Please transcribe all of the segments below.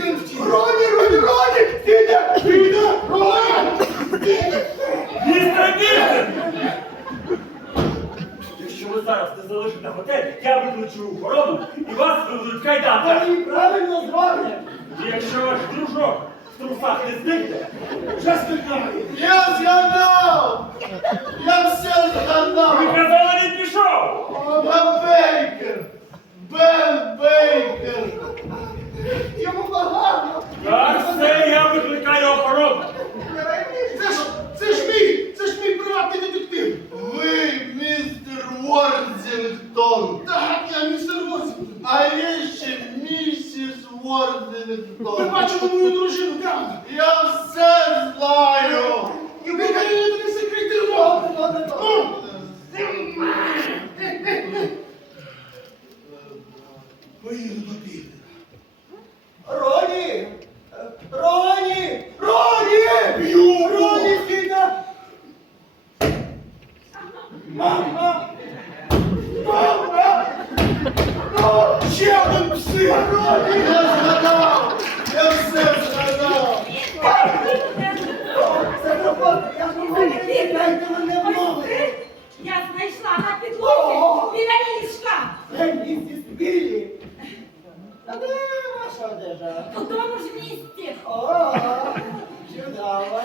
А підем. Роні, Роні, Роні! Піде, піде, Роні! Містер Містер! Якщо ви зараз не залишите готель, я викличу охорону і вас виведуть в кайданках. Вони правильно зроблять. Якщо ваш дружок в трусах не зникне, Вже стикає. Я згадав! Я все ви згадав! казали, він пішов! Бен Бейкер! Бен Бейкер! Йому погано! Так, все, я викликаю охорону. Це ж, це ж мій, це ж мій приватний детектив! Ви містер Вордінгтон! Так, я містер Вордінгтон! А я ще місіс Вордінгтон! Ви бачили мою дружину, де вона? Я все знаю! І ви даєте мені секрети Поїду до півдня. Роні! Роні! Роні! Б'ю! Роні, скільки! Мама! Мама! Ще один псих! Я знайшла на підлозі біля ліжка. Це тому ж місці.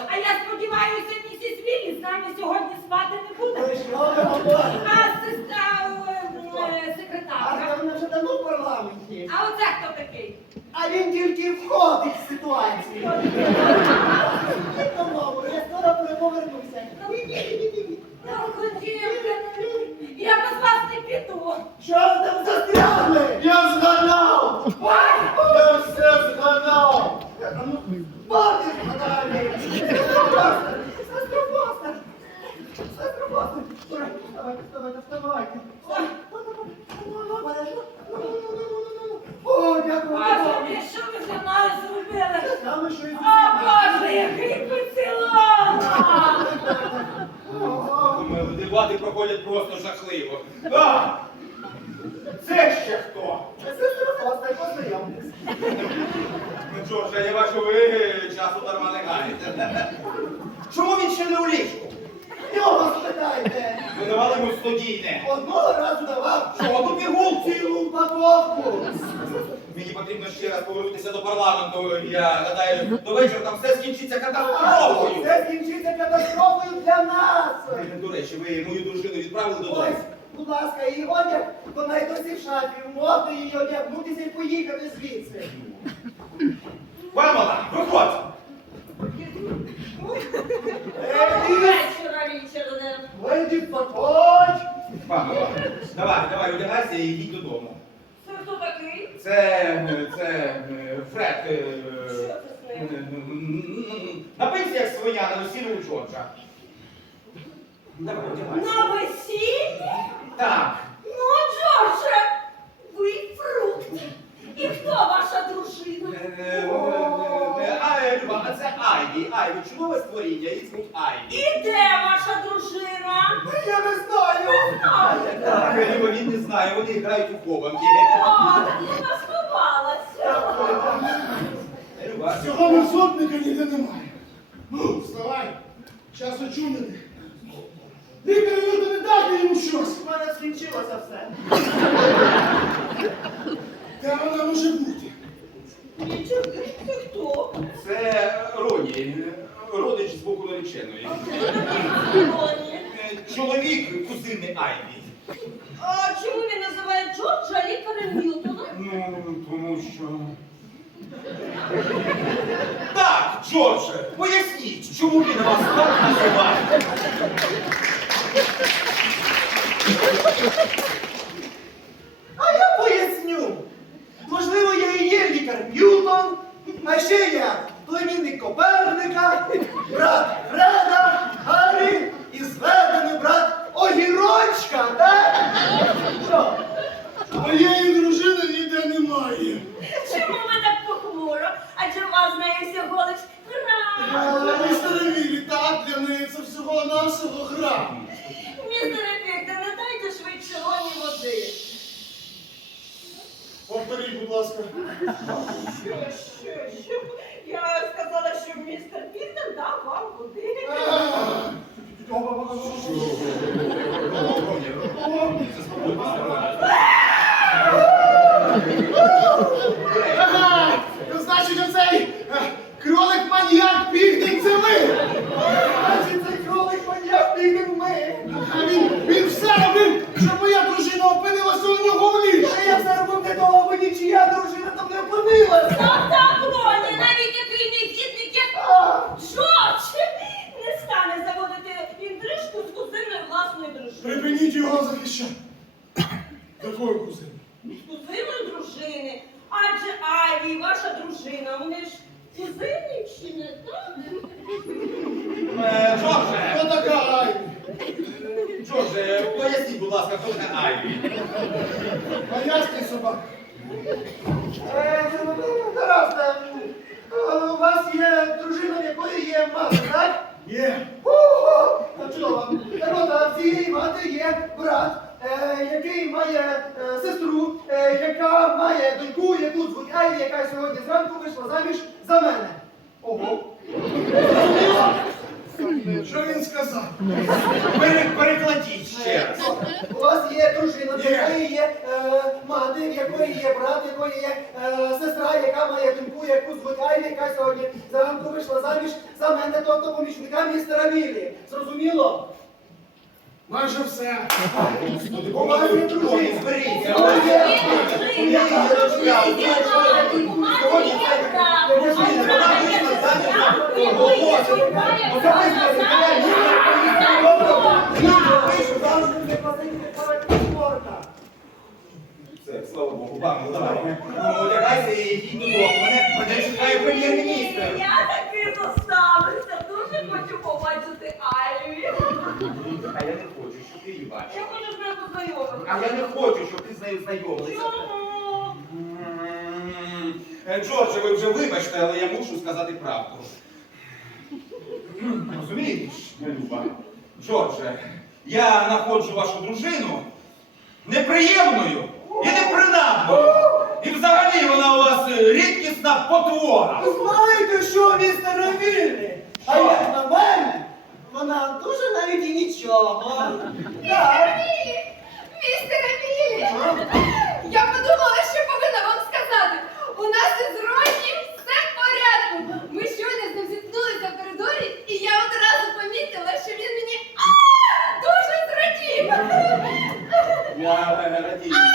А я сподіваюся, місіс Віллі з нами сьогодні спати не буде. Ви що ви говорите? А сестра е, е, А секретарка. вона вже давно в парламенті. А оце хто такий? А він тільки входить в ситуацію. Я скоро повернуся. Ну. Я без вас не піду. Що ви там застрягли? Я згадав! Я все згадав! Бати згадали! Вставайте, вставайте, вставайте! О, дякую! Боже, що ви зі мною зробили? Саме що і О, Боже, який поцілунок! Дебати проходять просто жахливо. А! Це ще хто? Сестропостер, познайомтесь. Ну, Джордже, я бачу, ви часу дарма не гаєте. Чому він ще не у ліжку? Його спитайте! Ви давали йому студійне. Одного разу давав Що, одну пігулку? цілу упаковку! Мені потрібно ще раз повернутися до парламенту. Я гадаю, до вечора там все скінчиться катастрофою. Це скінчиться катастрофою для нас! До речі, ви мою дружину відправили додому. Ось, будь ласка, її одяг, вона й досі в шафі, можна її одягнутися і поїхати звідси. Памела, виходь! Леді, Вечора, Річарде. леді, заходь! Памела, давай, давай, одягайся і йдіть додому. Це? Це, е, Фред. е, Що це з як свиня на весіллі у Джорджа. Давай, одягайся. На весіллі? Так. Ну, Джордже, ви фрукт. І хто ваша дружина? Е, е, е, Люба, а це Айві. Айві, чудове створіння, її звуть Айві. І де ваша дружина? Я не знаю! Так, Люба, він не знає, вони грають у хованки. О, так я сховалася. Люба, Цього мерзотника ніде немає. Ну, вставай. Час очунити. Лікар люди не дайте йому щось. У мене скінчилося все. Де вона може бути? Річарде, це хто? це Роні, родич з боку нареченої. Роні. Е, Чоловік кузини Айві. А чому він називає Джорджа лікарем Ньютона? Ну, тому що. Так, Джордже, поясніть, чому він вас так називає? А я поясню. Можливо, я і є лікар Ньютон, а ще я племінник Коперника, брат Фреда, Гаррі і зведений брат Огірочка, так? Що? Моєї дружини ніде немає. 好。ласка, хто така Айві? Поясни собака. е, Гаразд, е, е, у вас є дружина, в якої є мати, так? Є. Ого! Ну, Чудово. Так от, а в цієї мати є брат, е, який має е, сестру, е, яка має доньку, яку звуть Айві, яка сьогодні зранку вийшла заміж за мене. Ого. Що він сказав Перекладіть ще раз. У вас є дружина, в якої є е, мати, в якої є брат, в якої є е, сестра, яка має доньку, яку звуть Айві, яка сьогодні зранку вийшла заміж за мене, тобто помічника містера Віллі. Зрозуміло? Майже все. У вас є Ой, зберіться. Мати, є брат, а є сестра, якої є яка Вийшов замуж, не платити спорта. Все, слава Богу, пане, давай. Ну, одягайся і йдіть додому. Мене, мене чекає прем'єр-міністр. Я таки зоставився, дуже хочу побачити Айві. А я не хочу, щоб ти її бачив. Я хочу з нею познайомитися. А я не хочу, щоб ти з нею знайомився. Чому? Е, Джордже, ви вже вибачте, але я мушу сказати правду. Розумієш, Люба? Джордже, я знаходжу вашу дружину неприємною і непринадною. І взагалі вона у вас рідкісна потвора. Ви знаєте, що містер Віллі? А як на мене, вона дуже навіть і нічого. Так. Містере Мілі! я подумала, що повинна вам сказати. У нас із Роні все в порядку. Ми щойно з ним зіткнулися в коридорі, і я одразу помітила, що він мені а, дуже зрадів. Я радію.